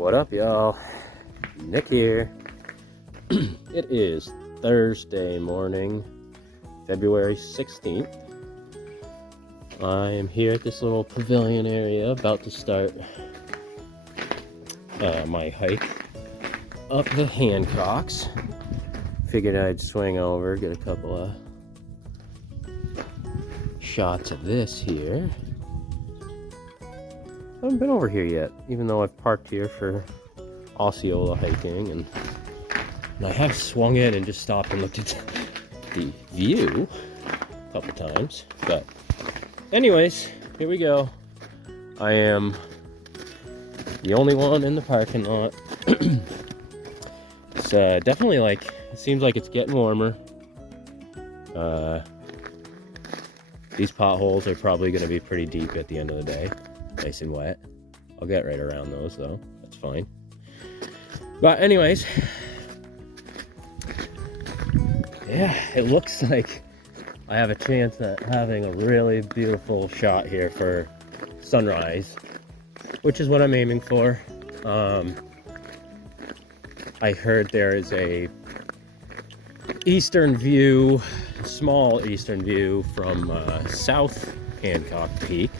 What up, y'all? Nick here. It is Thursday morning, February 16th. I am here at this little pavilion area about to start my hike up the Hancocks. Figured I'd swing over, get a couple of shots of this here. I haven't been over here yet, even though I've parked here for Osceola hiking, and I have swung in and just stopped and looked at the view a couple times. But anyways, here we go. I am the only one in the parking lot. It's definitely it seems like it's getting warmer. These potholes are probably going to be pretty deep at the end of the day. Nice and wet. I'll get right around those though. That's fine. But anyways, yeah, it looks like I have a chance at having a really beautiful shot here for sunrise, which is what I'm aiming for. I heard there is a eastern view, small eastern view from South Hancock Peak.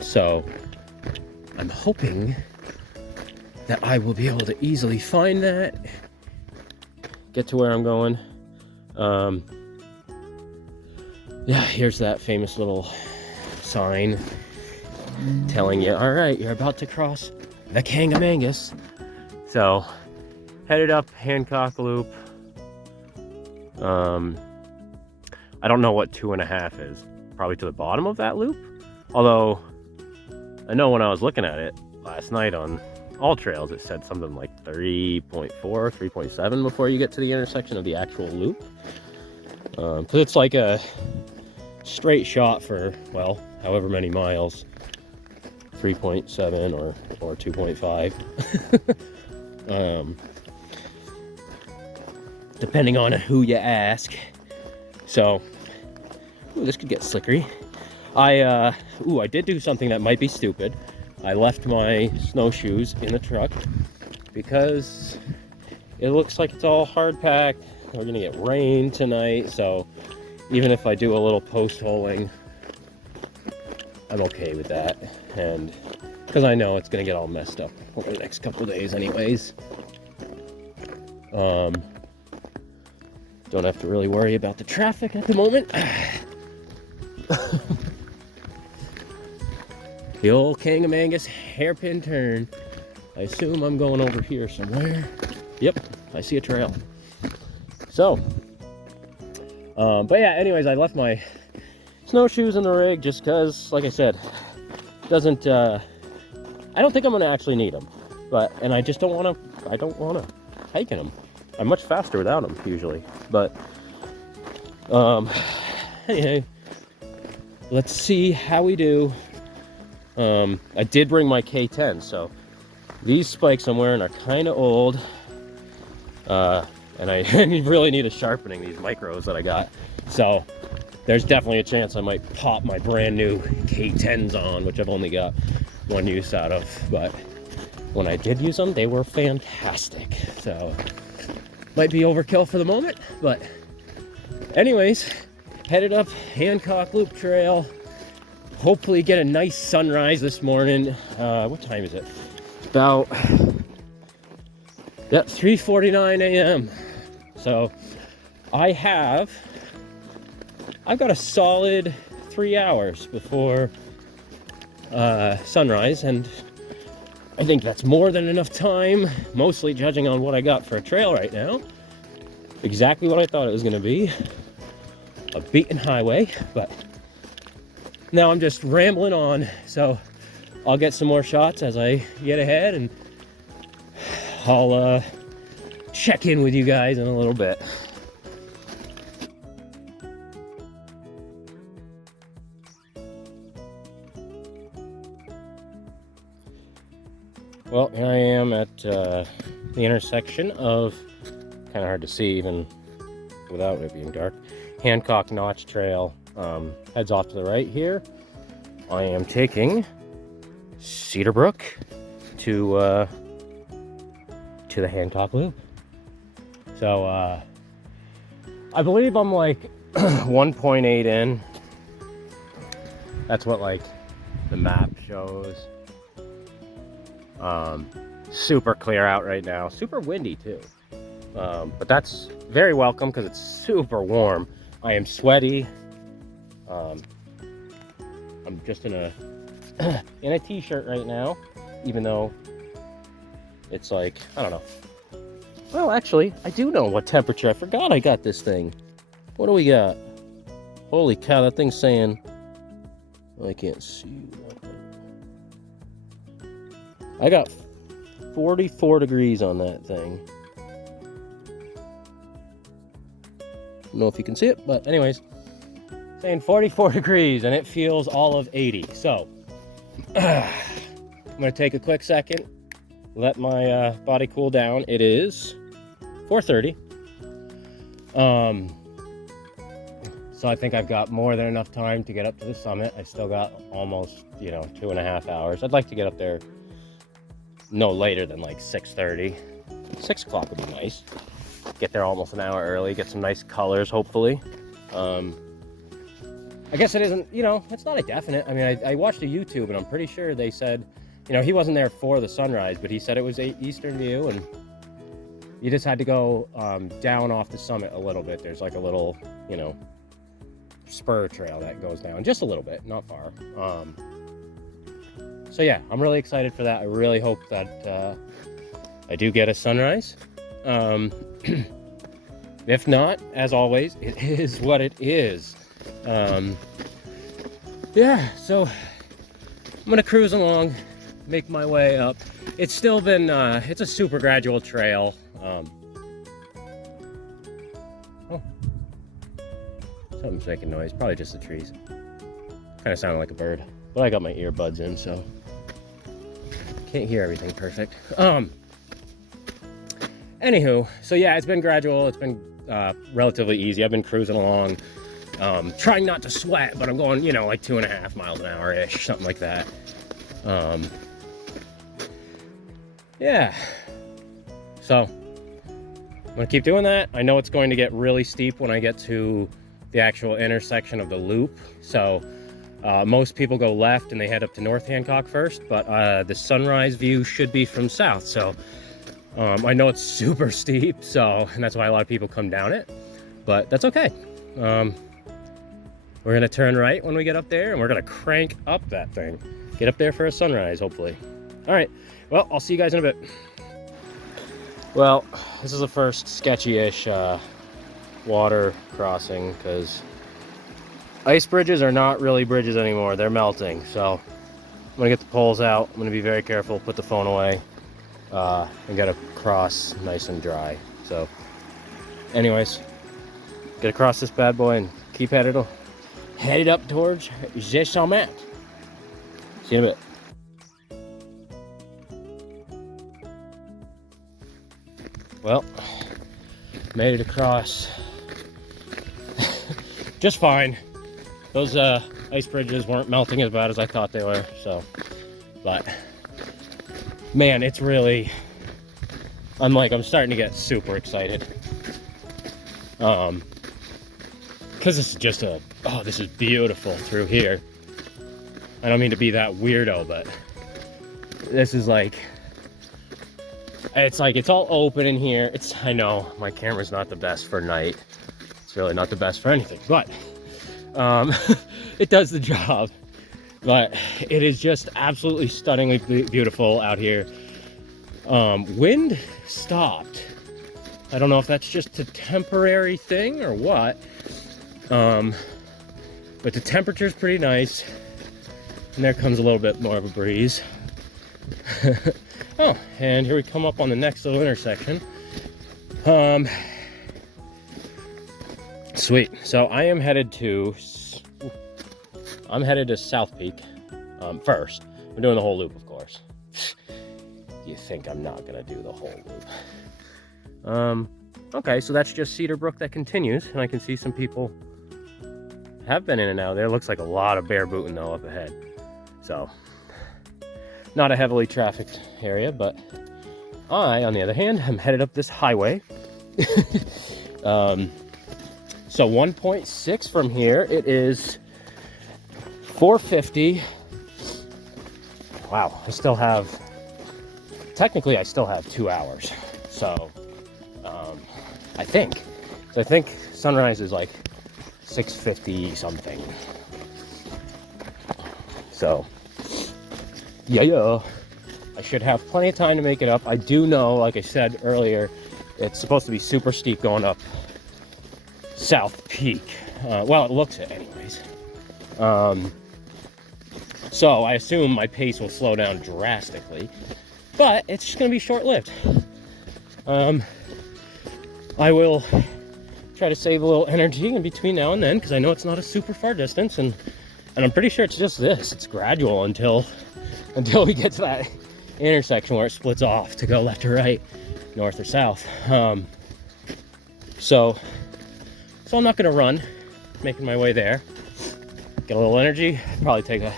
So I'm hoping that I will be able to easily find that, get to where I'm going. Yeah, here's that famous little sign telling you, all right, you're about to cross the Kangamangas. So headed up Hancock Loop. I don't know what 2.5 is. Probably to the bottom of that loop. Although I know when I was looking at it last night on All Trails, it said something like 3.4, 3.7 before you get to the intersection of the actual loop. Because it's like a straight shot for, well, however many miles. 3.7 or 2.5. Depending on who you ask. So, ooh, this could get slickery. I did do something that might be stupid. I left my snowshoes in the truck because it looks like it's all hard packed. We're gonna get rain tonight, so even if I do a little post holing, I'm okay with that. And because I know it's gonna get all messed up over the next couple of days anyways. Don't have to really worry about the traffic at the moment. The old Kangamangas hairpin turn. I assume I'm going over here somewhere. Yep, I see a trail. So, but yeah, anyways, I left my snowshoes in the rig just because, like I said, I don't think I'm gonna actually need them. And I just don't want to hike in them. I'm much faster without them usually. But anyway, let's see how we do. I did bring my K10, so these spikes I'm wearing are kind of old, and I really need a sharpening, these micros that I got. So there's definitely a chance I might pop my brand new K10s on, which I've only got one use out of. But when I did use them, they were fantastic. So might be overkill for the moment, but anyways, headed up Hancock Loop Trail. Hopefully get a nice sunrise this morning. What time is it? About 3:49 a.m. So I've got a solid 3 hours before sunrise, and I think that's more than enough time, mostly judging on what I got for a trail right now. Exactly what I thought it was going to be. A beaten highway, but now I'm just rambling on, so I'll get some more shots as I get ahead, and I'll check in with you guys in a little bit. Well, here I am at the intersection of, kind of hard to see even without it being dark, Hancock Notch Trail. Heads off to the right here. I am taking Cedar Brook to the Hancock Loop. So I believe I'm like 1.8 in. That's what like the map shows. Super clear out right now, super windy too. But that's very welcome because it's super warm. I am sweaty. I'm just in a in a t-shirt right now, even though it's like, I don't know. Well, actually, I do know what temperature. I forgot I got this thing. What do we got? Holy cow, that thing's saying, I can't see. I got 44 degrees on that thing. Don't know if you can see it, but anyways, saying 44 degrees and it feels all of 80. So I'm gonna take a quick second, let my body cool down. It is 4:30. So I think I've got more than enough time to get up to the summit. I still got almost, 2.5 hours. I'd like to get up there no later than like 6:30. 6 o'clock would be nice. Get there almost an hour early, get some nice colors, hopefully. I guess it isn't, it's not a definite. I mean, I watched a YouTube and I'm pretty sure they said, he wasn't there for the sunrise, but he said it was eastern view and you just had to go down off the summit a little bit. There's like a little, spur trail that goes down just a little bit, not far. So yeah, I'm really excited for that. I really hope that I do get a sunrise. If not, as always, it is what it is. Yeah, so I'm gonna cruise along, make my way up. It's still been, it's a super gradual trail. Oh, something's making noise, probably just the trees. Kind of sounded like a bird, but I got my earbuds in, so can't hear everything perfect. Anywho, so yeah, it's been gradual. It's been relatively easy. I've been cruising along, trying not to sweat, but I'm going, like 2.5 miles an hour-ish, something like that. Yeah. So I'm gonna keep doing that. I know it's going to get really steep when I get to the actual intersection of the loop. So most people go left and they head up to North Hancock first, but the sunrise view should be from south. So I know it's super steep, and that's why a lot of people come down it, but that's okay. We're gonna turn right when we get up there and we're gonna crank up that thing. Get up there for a sunrise, hopefully. All right, well, I'll see you guys in a bit. Well, this is the first sketchy-ish water crossing because ice bridges are not really bridges anymore. They're melting, so I'm gonna get the poles out. I'm gonna be very careful, put the phone away. And gotta cross nice and dry. So anyways, gotta cross this bad boy and keep headed up towards the summit. See you in a bit. Well, made it across just fine. Those ice bridges weren't melting as bad as I thought they were, but man, it's really, I'm starting to get super excited. Because this is just this is beautiful through here. I don't mean to be that weirdo, but this is it's all open in here. I know my camera's not the best for night. It's really not the best for anything, but it does the job. But it is just absolutely stunningly beautiful out here. Wind stopped. I don't know if that's just a temporary thing or what. But the temperature's pretty nice. And there comes a little bit more of a breeze. Oh, and here we come up on the next little intersection. Sweet. So I'm headed to South Peak first. I'm doing the whole loop, of course. You think I'm not gonna do the whole loop? Okay, so that's just Cedar Brook that continues, and I can see some people have been in and out. There looks like a lot of bear booting though up ahead. So not a heavily trafficked area, but I, on the other hand, am headed up this highway. So 1.6 from here, it is 450. Wow, technically I still have 2 hours. So, I think sunrise is like 6:50 something. So, yeah, I should have plenty of time to make it up. I do know, like I said earlier, it's supposed to be super steep going up South Peak. Well, it looks it anyways. So I assume my pace will slow down drastically, but it's just going to be short-lived. I will try to save a little energy in between now and then, because I know it's not a super far distance, and I'm pretty sure it's just this. It's gradual until we get to that intersection where it splits off to go left or right, north or south. So I'm not going to run, making my way there. Get a little energy, probably take a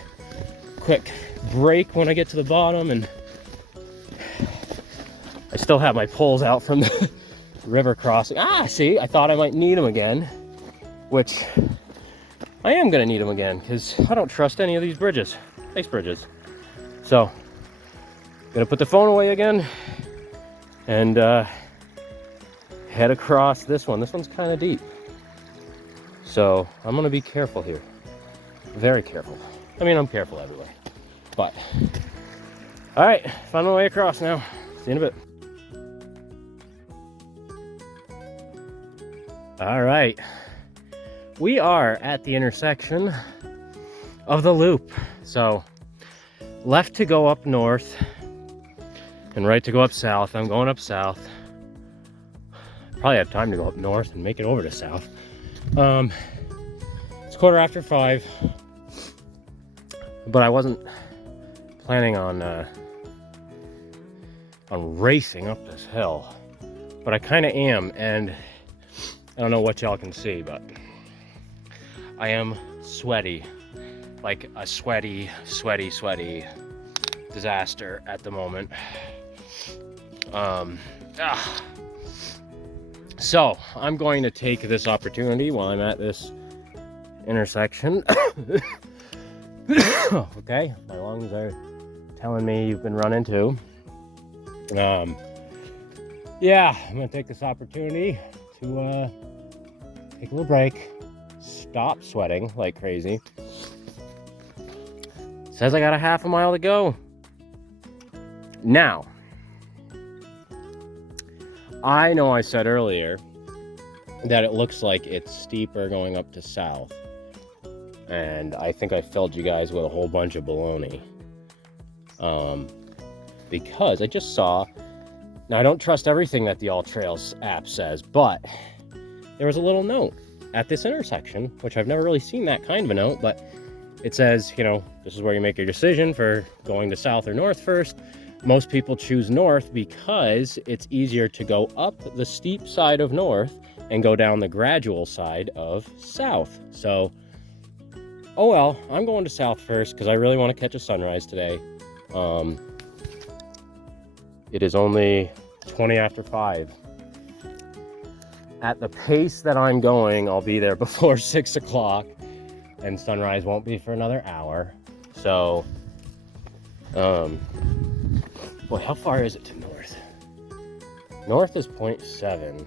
quick break when I get to the bottom, and I still have my poles out from the river crossing. See, I thought I might need them again, which I am going to need them again, because I don't trust any of these bridges, ice bridges. So, gonna put the phone away again, and head across this one. This one's kind of deep. So, I'm gonna be careful here. Very careful. I mean, I'm careful every way. But, alright, find my way across now. See you in a bit. Alright. We are at the intersection of the loop. So, left to go up north, and right to go up south. I'm going up south. Probably have time to go up north and make it over to south. It's 5:15, but I wasn't planning on racing up this hill, but I kind of am, and I don't know what y'all can see, but I am sweaty, like a sweaty disaster at the moment. So I'm going to take this opportunity while I'm at this intersection. Okay, my lungs are telling me you've been run into. Yeah, I'm gonna take this opportunity to take a little break, stop sweating like crazy. Says I got a half a mile to go. Now, I know I said earlier that it looks like it's steeper going up to south, and I think I filled you guys with a whole bunch of baloney, because I just saw, now I don't trust everything that the All Trails app says, but there was a little note at this intersection, which I've never really seen that kind of a note, but it says, you know, this is where you make your decision for going to south or north first. Most people choose north because it's easier to go up the steep side of north and go down the gradual side of south. So, oh well, I'm going to south first because I really want to catch a sunrise today. It is only 5:20. At the pace that I'm going, I'll be there before 6 o'clock, and sunrise won't be for another hour. So, boy, how far is it to north? North is 0.7.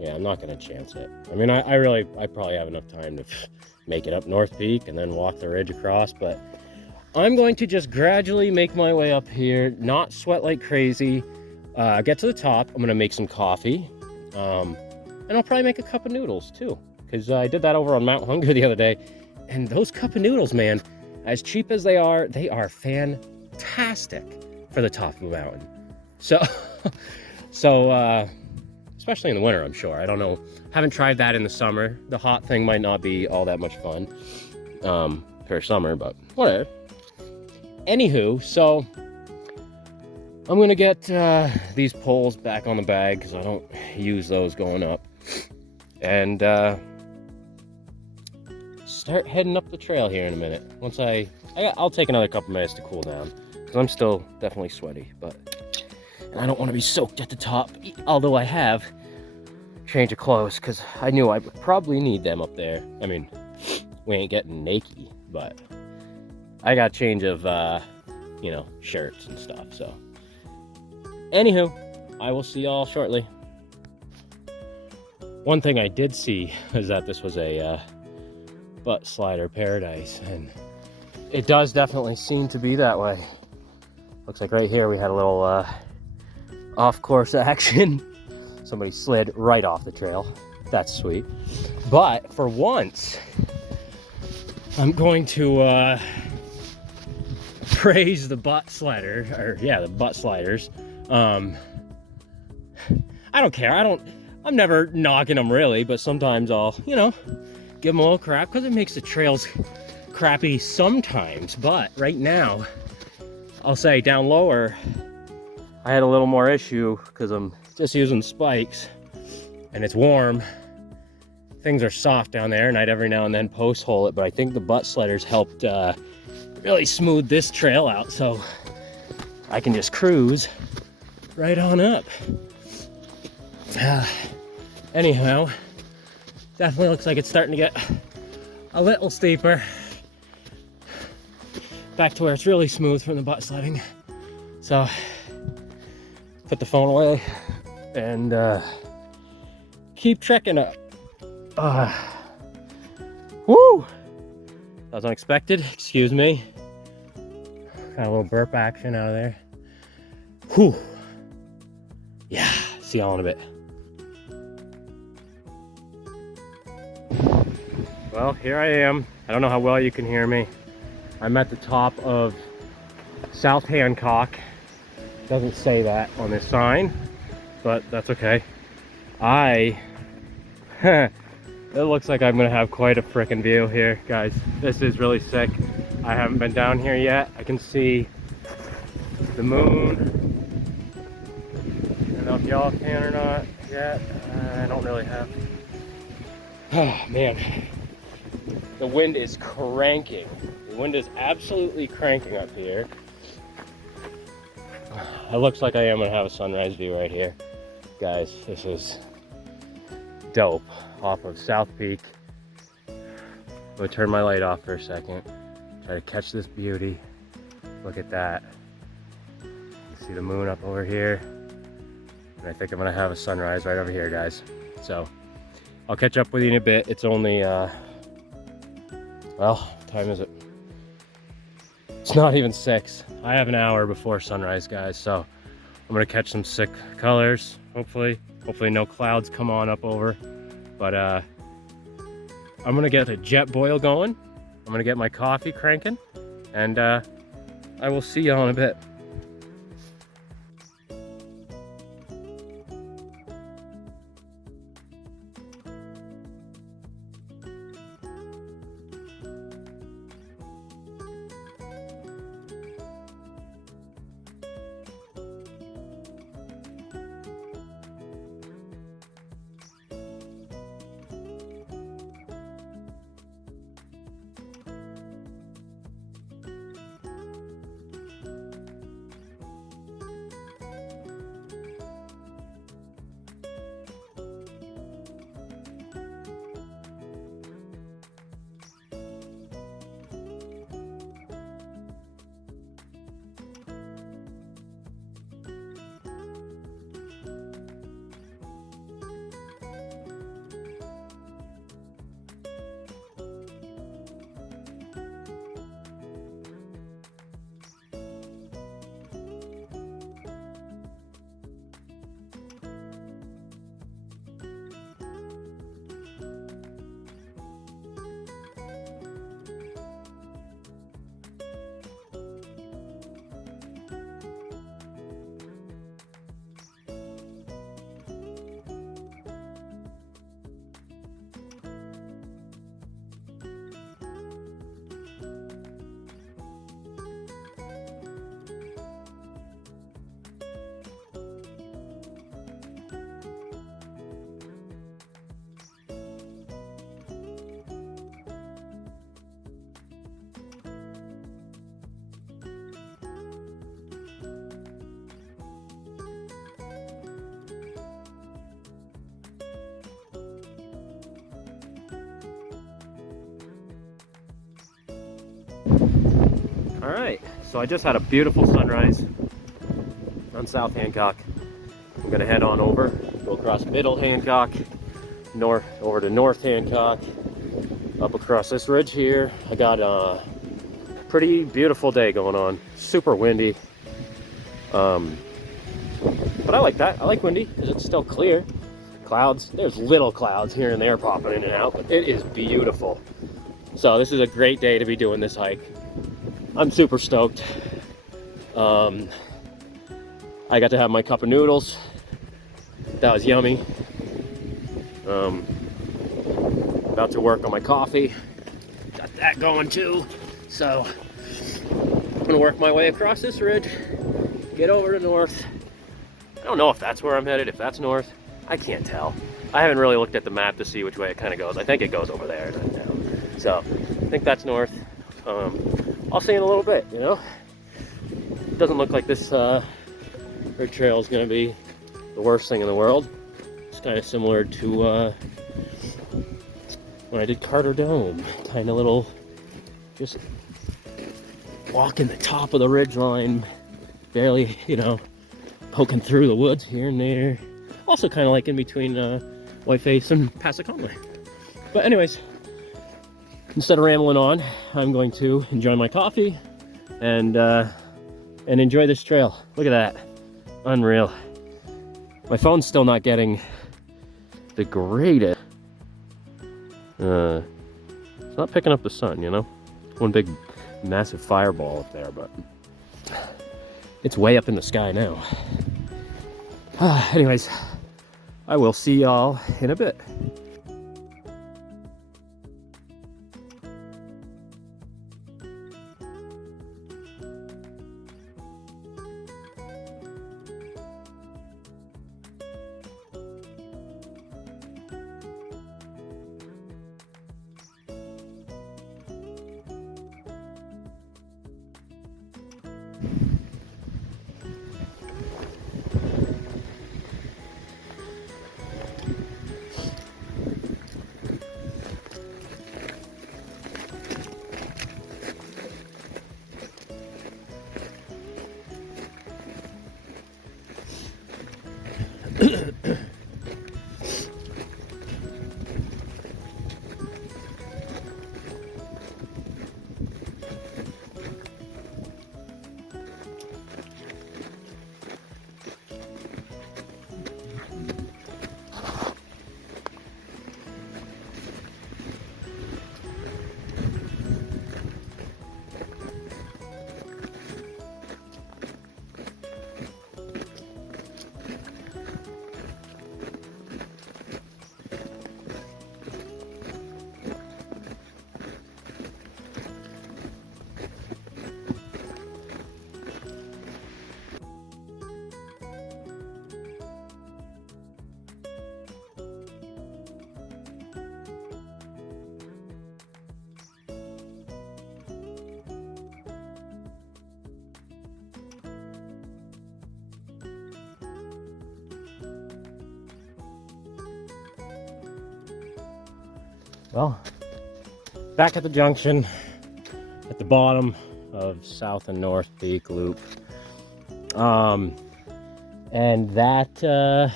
Yeah, I'm not gonna chance it. I mean, I probably have enough time to make it up North Peak and then walk the ridge across, but I'm going to just gradually make my way up here, not sweat like crazy, get to the top. I'm gonna make some coffee, and I'll probably make a cup of noodles too, because I did that over on Mount Hunger the other day, and those cup of noodles, man, as cheap as they are fantastic for the top of a mountain. So, especially in the winter, I'm sure. I don't know. Haven't tried that in the summer. The hot thing might not be all that much fun for summer, but whatever. Anywho, so I'm going to get these poles back on the bag because I don't use those going up. And start heading up the trail here in a minute. Once I I'll take another couple minutes to cool down because I'm still definitely sweaty, and I don't want to be soaked at the top, although I have change of clothes because I knew I would probably need them up there. I mean, we ain't getting naked, but I got change of, you know, shirts and stuff. So, anywho, I will see y'all shortly. One thing I did see is that this was a butt slider paradise, and it does definitely seem to be that way. Looks like right here we had a little off-course action. Somebody slid right off the trail. That's sweet. But for once, I'm going to praise the butt slider, or yeah, the butt sliders. I don't care. I'm never knocking them really, but sometimes I'll, you know, give them a little crap because it makes the trails crappy sometimes. But right now, I'll say down lower, I had a little more issue because I'm just using spikes and it's warm. Things are soft down there, and I'd every now and then post hole it, but I think the butt sliders helped really smooth this trail out, so I can just cruise right on up. Anyhow, definitely looks like it's starting to get a little steeper. Back to where it's really smooth from the butt sledding. So, put the phone away and keep trekking up. Woo! That was unexpected, excuse me. Got a little burp action out of there. Whew. Yeah, see y'all in a bit. Well, here I am. I don't know how well you can hear me. I'm at the top of South Hancock. Doesn't say that on this sign, but that's okay. It looks like I'm gonna have quite a frickin' view here, guys. This is really sick. I haven't been down here yet. I can see the moon. I don't know if y'all can or not yet. I don't really have. Oh man, the wind is cranking. The wind is absolutely cranking up here. It looks like I am gonna have a sunrise view right here. Guys, this is dope. Off of South Peak. I'm gonna turn my light off for a second. Try to catch this beauty. Look at that. You see the moon up over here. And I think I'm gonna have a sunrise right over here, guys. So I'll catch up with you in a bit. It's only, well, what time is it? It's not even 6. I have an hour before sunrise, guys. So I'm gonna catch some sick colors, hopefully. Hopefully no clouds come on up over. But I'm gonna get a jet boil going. I'm gonna get my coffee cranking, and I will see y'all in a bit. All right, so I just had a beautiful sunrise on South Hancock. I'm gonna head on over, go across Middle Hancock, north over to North Hancock, up across this ridge here. I got a pretty beautiful day going on. Super windy, but I like that. I like windy because it's still clear. Clouds, there's little clouds here and there popping in and out, but it is beautiful. So this is a great day to be doing this hike. I'm super stoked. I got to have my cup of noodles. That was yummy. About to work on my coffee. Got that going too. So I'm gonna work my way across this ridge, get over to north. I don't know if that's where I'm headed, if that's north. I can't tell. I haven't really looked at the map to see which way it kind of goes. I think it goes over there. So I think that's north. I'll see in a little bit, you know? It doesn't look like this ridge trail is gonna be the worst thing in the world. It's kind of similar to when I did Carter Dome. Kind of little, just walking the top of the ridge line, barely, you know, poking through the woods here and there. Also kind of like in between Whiteface and Passaconaway. But anyways, instead of rambling on, I'm going to enjoy my coffee and enjoy this trail. Look at that, unreal. My phone's still not getting the greatest. It's not picking up the sun, you know? One big massive fireball up there, but it's way up in the sky now. Anyways, I will see y'all in a bit. Well, back at the junction at the bottom of South and North Peak Loop. And that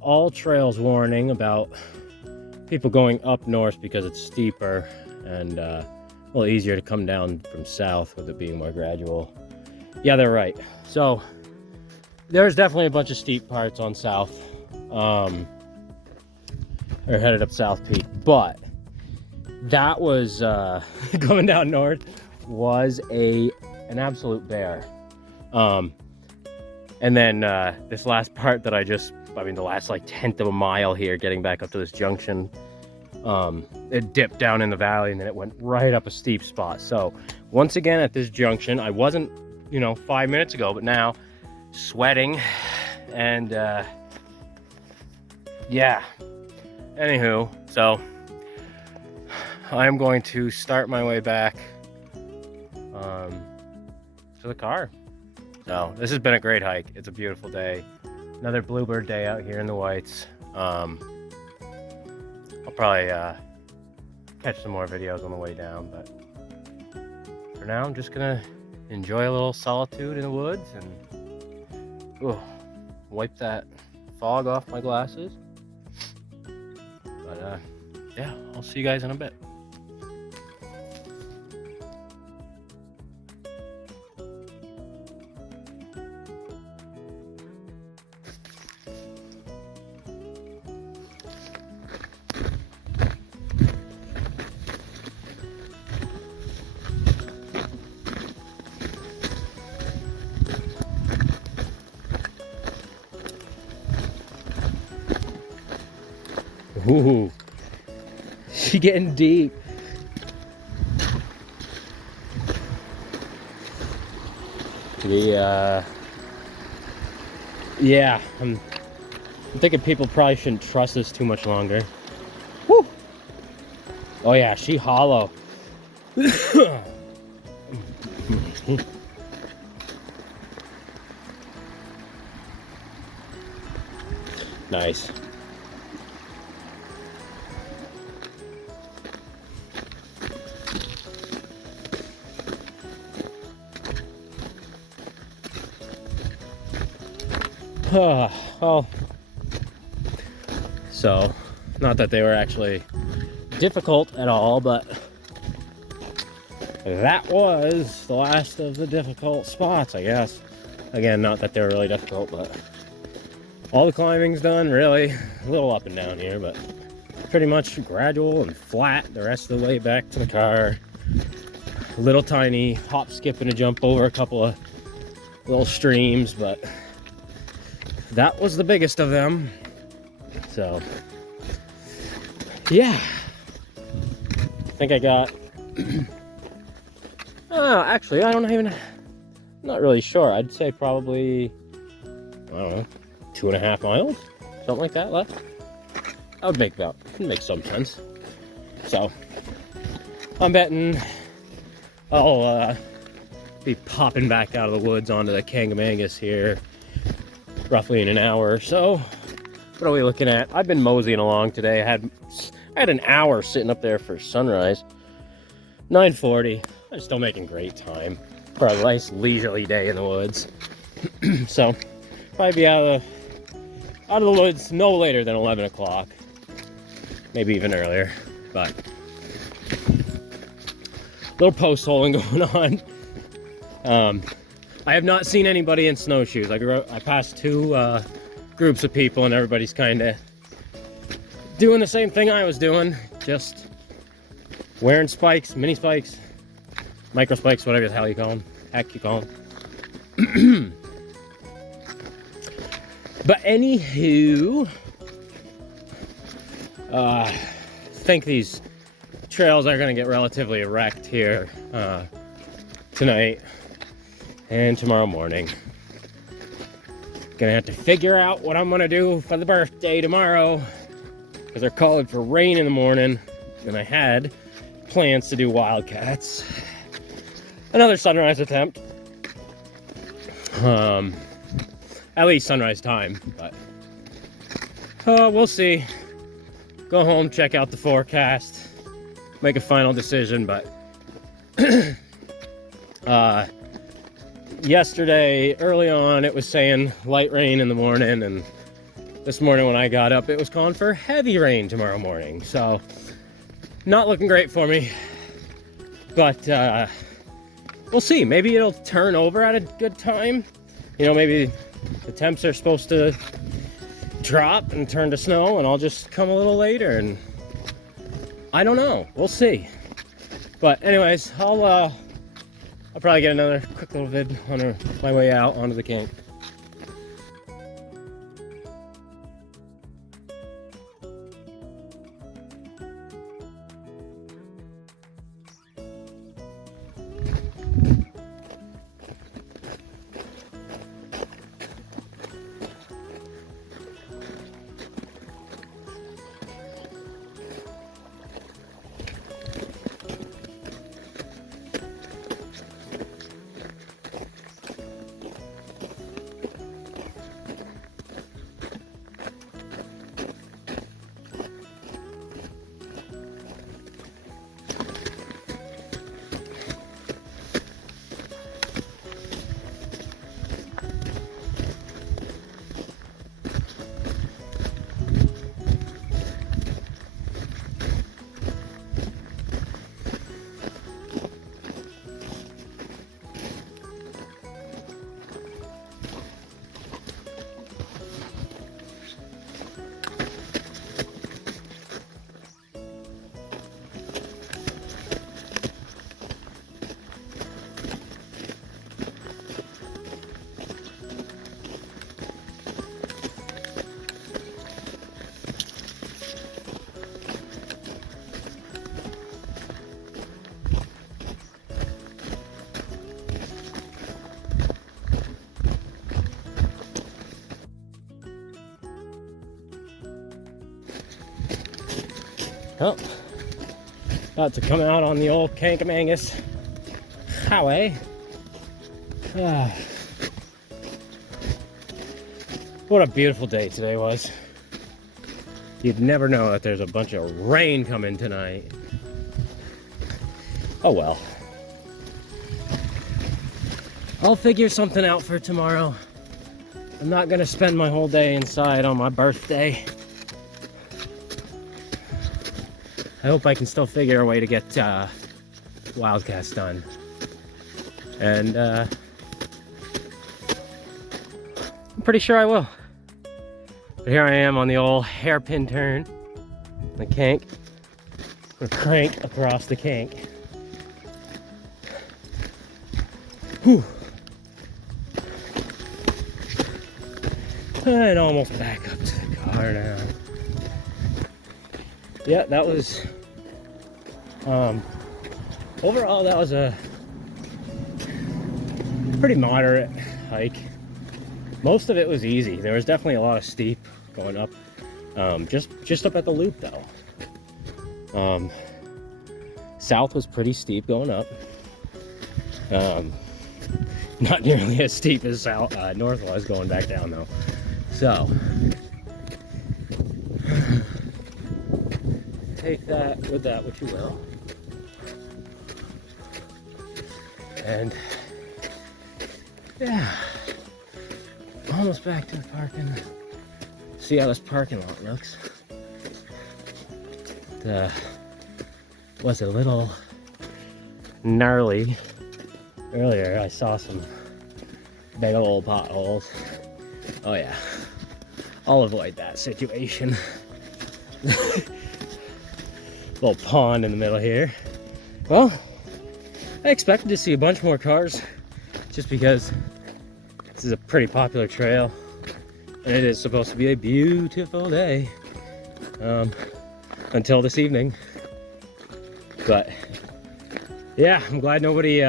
all trails warning about people going up north because it's steeper and a little easier to come down from south with it being more gradual. Yeah, they're right. So there's definitely a bunch of steep parts on south. Or headed up South Peak, but that was going down north was an absolute bear. And then this last part that the last like 1/10 of a mile here getting back up to this junction, it dipped down in the valley and then it went right up a steep spot. So once again at this junction, I wasn't, 5 minutes ago, but now sweating and yeah. Anywho, so I'm going to start my way back to the car. So this has been a great hike. It's a beautiful day. Another bluebird day out here in the Whites. I'll probably catch some more videos on the way down, but for now, I'm just gonna enjoy a little solitude in the woods and wipe that fog off my glasses. But yeah, I'll see you guys in a bit. Ooh, she getting deep. Yeah, I'm thinking people probably shouldn't trust this too much longer. Woo! Oh yeah, she hollow. Nice. Well, so not that they were actually difficult at all, but that was the last of the difficult spots, I guess. Again, not that they were really difficult, but all the climbing's done, really. A little up and down here, but pretty much gradual and flat the rest of the way back to the car. A little tiny hop, skip, and a jump over a couple of little streams, but that was the biggest of them. So yeah, I think I got oh, actually I don't even, I'm not really sure. I'd say probably, I don't know, 2.5 miles, something like that left. That would make some sense. So I'm betting I'll be popping back out of the woods onto the Kangamangas here roughly in an hour or so. What are we looking at? I've been moseying along today. I had an hour sitting up there for sunrise. 9:40. I'm still making great time for a nice leisurely day in the woods. So probably be out of the woods no later than 11 o'clock, maybe even earlier. But little post holing going on. I have not seen anybody in snowshoes. I passed 2 groups of people, and everybody's kind of doing the same thing I was doing, just wearing spikes, mini spikes, micro spikes, whatever the hell you call them, heck you call them. But anywho, think these trails are going to get relatively wrecked here tonight and tomorrow morning. Gonna have to figure out what I'm gonna do for the birthday tomorrow, because they're calling for rain in the morning, and I had plans to do wildcats. Another sunrise attempt. At least sunrise time, but we'll see. Go home, check out the forecast, make a final decision. But yesterday, early on, it was saying light rain in the morning, and this morning when I got up, it was calling for heavy rain tomorrow morning. So, not looking great for me. But we'll see. Maybe it'll turn over at a good time. You know, maybe the temps are supposed to drop and turn to snow, and I'll just come a little later, and I don't know. We'll see. But anyways, I'll probably get another quick little vid on my way out onto the camp. Oh, about to come out on the old Kankamangus highway. What a beautiful day today was. You'd never know that there's a bunch of rain coming tonight. Oh well. I'll figure something out for tomorrow. I'm not gonna spend my whole day inside on my birthday. I hope I can still figure a way to get Wildcats done. And I'm pretty sure I will. But here I am on the old hairpin turn. The kank. Or crank across the kank. Whew. And almost back up to the car now. Yeah, that was overall that was a pretty moderate hike. Most of it was easy. There was definitely a lot of steep going up. Just up at the loop though. South was pretty steep going up. Not nearly as steep as north was going back down though. So take that with that which you will. And yeah, almost back to the parking. See how this parking lot looks. Was a little gnarly earlier. I saw some big old potholes. Oh yeah, I'll avoid that situation. Little pond in the middle here. Well, I expected to see a bunch more cars just because this is a pretty popular trail and it is supposed to be a beautiful day until this evening. But yeah, I'm glad nobody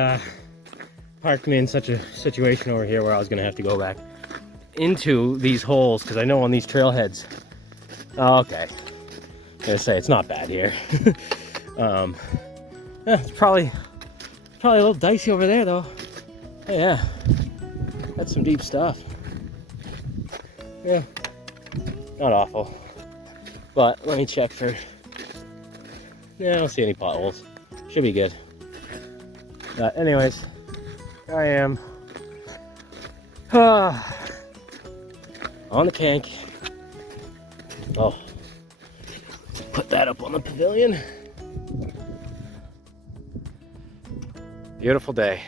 parked me in such a situation over here where I was gonna have to go back into these holes, because I know on these trailheads, okay, I'm gonna say it's not bad here. Yeah, it's probably a little dicey over there though. Oh, yeah, that's some deep stuff. Yeah, not awful, but let me check for. Yeah, I don't see any potholes. Should be good. But anyways, here I am. On the kank. Oh, put that up on the pavilion. Beautiful day.